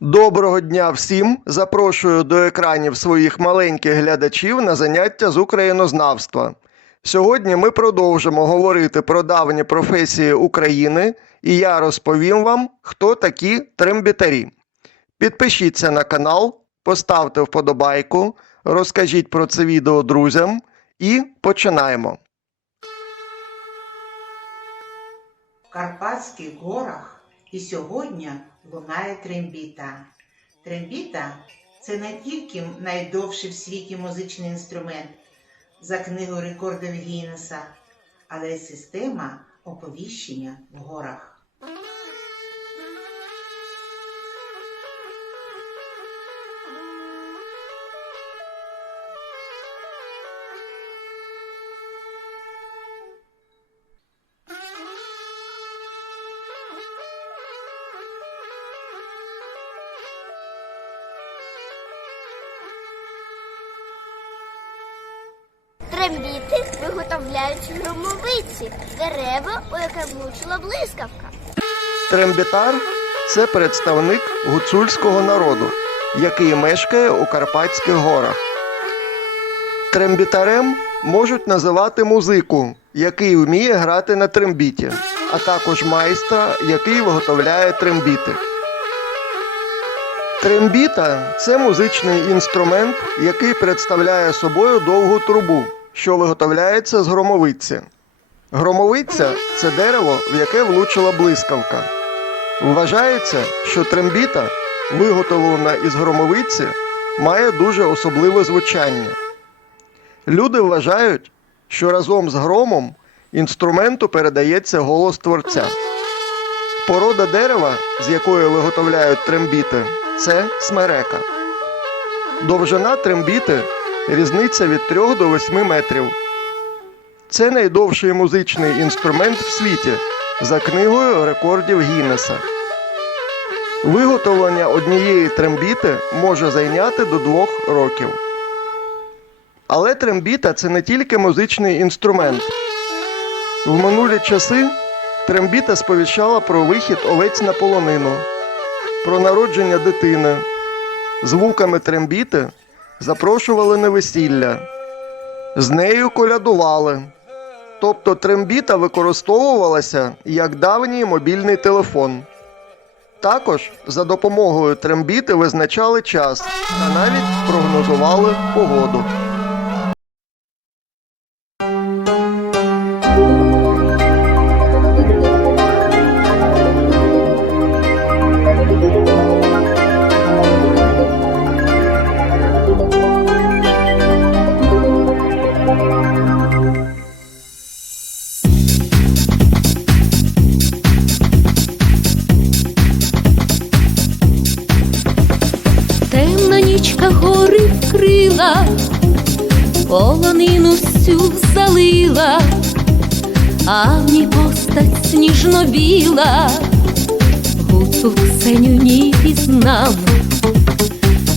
Доброго дня всім! Запрошую до екранів своїх маленьких глядачів на заняття з українознавства. Сьогодні ми продовжимо говорити про давні професії України, і я розповім вам, хто такі трембітарі. Підпишіться на канал, поставте вподобайку, розкажіть про це відео друзям і починаємо. В Карпатських горах і сьогодні лунає трембіта. Трембіта це не тільки найдовший в світі музичний інструмент за книгою рекордів Гіннеса, але й система оповіщення в горах. Трембіти виготовляють громовиці, дерева, у яке влучила блискавка. Трембітар це представник гуцульського народу, який мешкає у Карпатських горах. Трембітарем можуть називати музику, який вміє грати на трембіті, а також майстра, який виготовляє трембіти. Трембіта це музичний інструмент, який представляє собою довгу трубу, що виготовляється з громовиці. Громовиця це дерево, в яке влучила блискавка. Вважається, що трембіта, виготовлена із громовиці, має дуже особливе звучання. Люди вважають, що разом з громом інструменту передається голос творця. Порода дерева, з якої виготовляють трембіти, це смерека. Довжина трембіти різниця від 3 до 8 метрів. Це найдовший музичний інструмент в світі за книгою рекордів Гіннеса. Виготовлення однієї трембіти може зайняти до двох років. Але трембіта це не тільки музичний інструмент. В минулі часи трембіта сповіщала про вихід овець на полонину, про народження дитини. Звуками трембіти запрошували на весілля. З нею колядували. Тобто трембіта використовувалася як давній мобільний телефон. Також за допомогою трембіти визначали час та навіть прогнозували погоду. Нічка гори вкрила, полонину всю залила, а в ній постать сніжно-біла, гуцул Ксеню ні пізнав.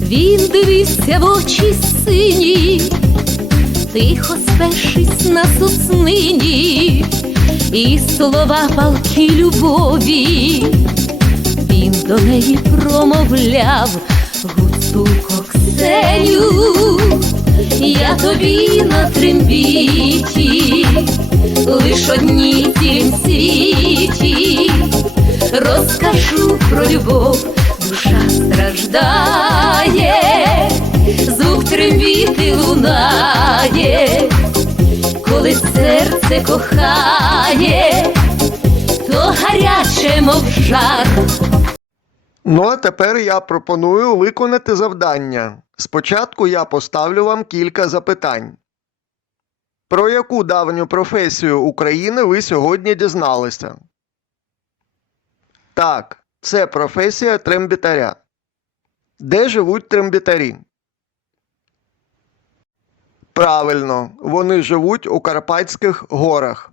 Він дивився в очі сині, тихо спершись на соснині, і слова палки любові він до неї промовляв гуцулко Ксеню, я тобі на трембіті, лиш одній тім світі, розкажу про любов, душа страждає, звук трембіти лунає, коли серце кохає, то гаряче, мов жар. Ну а тепер я пропоную виконати завдання. Спочатку я поставлю вам кілька запитань. Про яку давню професію України ви сьогодні дізналися? Так, це професія трембітаря. Де живуть трембітарі? Правильно, вони живуть у Карпатських горах.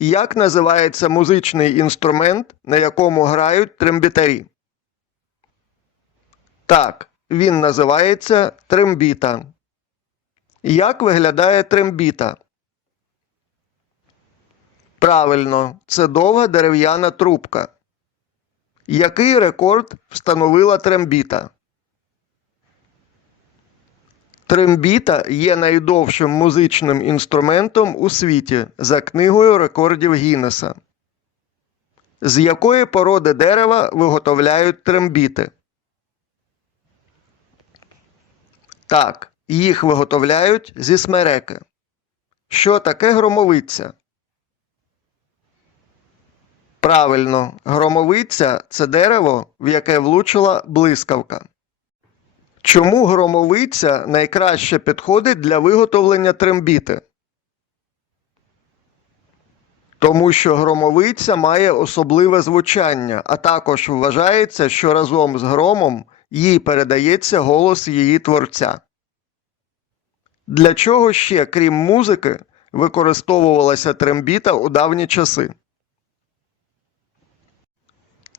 Як називається музичний інструмент, на якому грають трембітарі? Так, він називається трембіта. Як виглядає трембіта? Правильно, це довга дерев'яна трубка. Який рекорд встановила трембіта? Трембіта є найдовшим музичним інструментом у світі за книгою рекордів Гіннеса. З якої породи дерева виготовляють трембіти? Так, їх виготовляють зі смереки. Що таке громовиця? Правильно, громовиця це дерево, в яке влучила блискавка. Чому громовиця найкраще підходить для виготовлення трембіти? Тому що громовиця має особливе звучання, а також вважається, що разом з громом їй передається голос її творця. Для чого ще, крім музики, використовувалася трембіта у давні часи?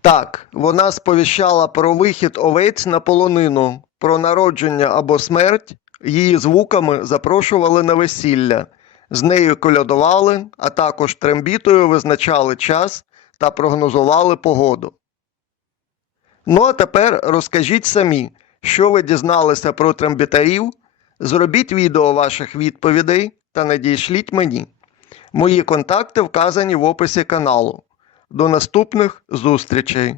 Так, вона сповіщала про вихід овець на полонину, про народження або смерть, її звуками запрошували на весілля, з нею колядували, а також трембітою визначали час та прогнозували погоду. Ну а тепер розкажіть самі, що ви дізналися про трембітарів, зробіть відео ваших відповідей та надійшліть мені. Мої контакти вказані в описі каналу. До наступних зустрічей!